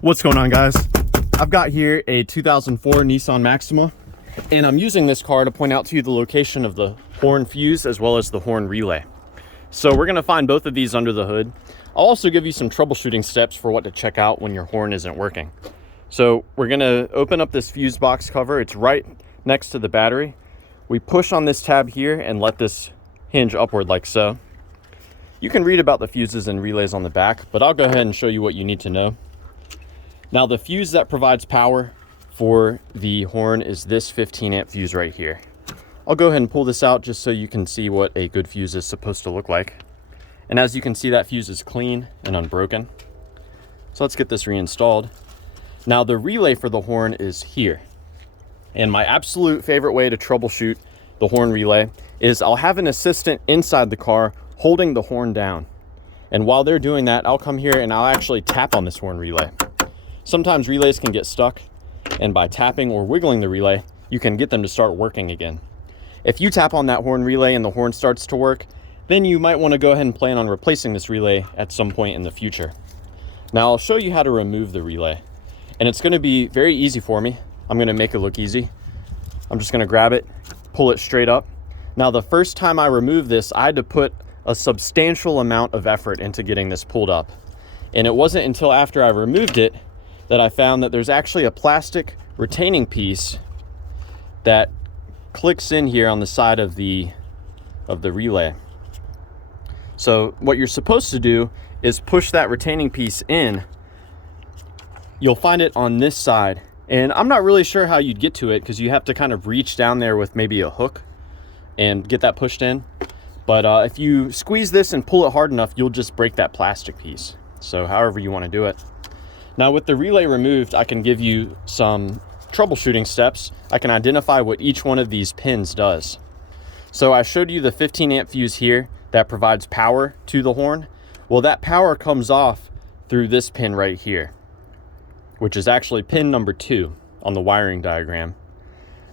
What's going on, guys? I've got here a 2004 Nissan Maxima, and I'm using this car to point out to you the location of the horn fuse as well as the horn relay. So we're gonna find both of these under the hood. I'll also give you some troubleshooting steps for what to check out when your horn isn't working. So we're gonna open up this fuse box cover. It's right next to the battery. We push on this tab here and let this hinge upward like so. You can read about the fuses and relays on the back, but I'll go ahead and show you what you need to know. Now, the fuse that provides power for the horn is this 15 amp fuse right here. I'll go ahead and pull this out just so you can see what a good fuse is supposed to look like. And as you can see, that fuse is clean and unbroken. So let's get this reinstalled. Now, the relay for the horn is here. And my absolute favorite way to troubleshoot the horn relay is I'll have an assistant inside the car holding the horn down. And while they're doing that, I'll come here and I'll actually tap on this horn relay. Sometimes relays can get stuck, and by tapping or wiggling the relay, you can get them to start working again. If you tap on that horn relay and the horn starts to work, then you might want to go ahead and plan on replacing this relay at some point in the future. Now, I'll show you how to remove the relay, and it's going to be very easy for me. I'm going to make it look easy. I'm just going to grab it, pull it straight up. Now, the first time I removed this, I had to put a substantial amount of effort into getting this pulled up. And it wasn't until after I removed it that I found that there's actually a plastic retaining piece that clicks in here on the side of the relay. So what you're supposed to do is push that retaining piece in. You'll find it on this side, and I'm not really sure how you'd get to it because you have to kind of reach down there with maybe a hook and get that pushed in. But if you squeeze this and pull it hard enough, you'll just break that plastic piece. So however you want to do it. Now, with the relay removed, I can give you some troubleshooting steps. I can identify what each one of these pins does. So I showed you the 15 amp fuse here that provides power to the horn. Well, that power comes off through this pin right here, which is actually pin number 2 on the wiring diagram.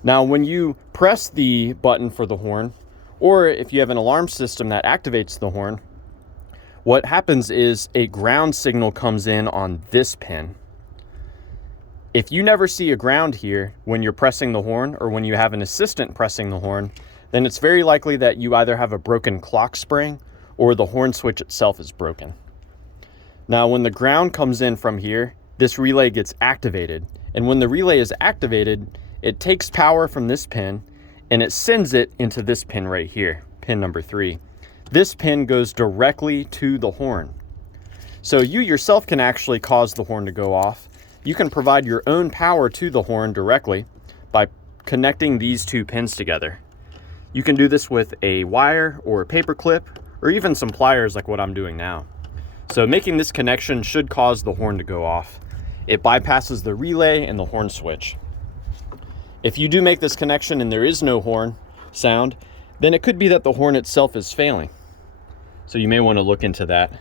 Now, when you press the button for the horn, or if you have an alarm system that activates the horn, what happens is a ground signal comes in on this pin. If you never see a ground here when you're pressing the horn or when you have an assistant pressing the horn, then it's very likely that you either have a broken clock spring or the horn switch itself is broken. Now, when the ground comes in from here, this relay gets activated. And when the relay is activated, it takes power from this pin and it sends it into this pin right here, pin number 3. This pin goes directly to the horn. So you yourself can actually cause the horn to go off. You can provide your own power to the horn directly by connecting these 2 pins together. You can do this with a wire or a paper clip or even some pliers like what I'm doing now. So making this connection should cause the horn to go off. It bypasses the relay and the horn switch. If you do make this connection and there is no horn sound, then it could be that the horn itself is failing. So you may want to look into that.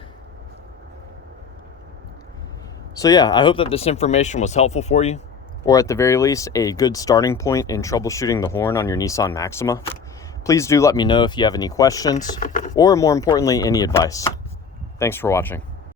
So yeah, I hope that this information was helpful for you, or at the very least, a good starting point in troubleshooting the horn on your Nissan Maxima. Please do let me know if you have any questions, or more importantly, any advice. Thanks for watching.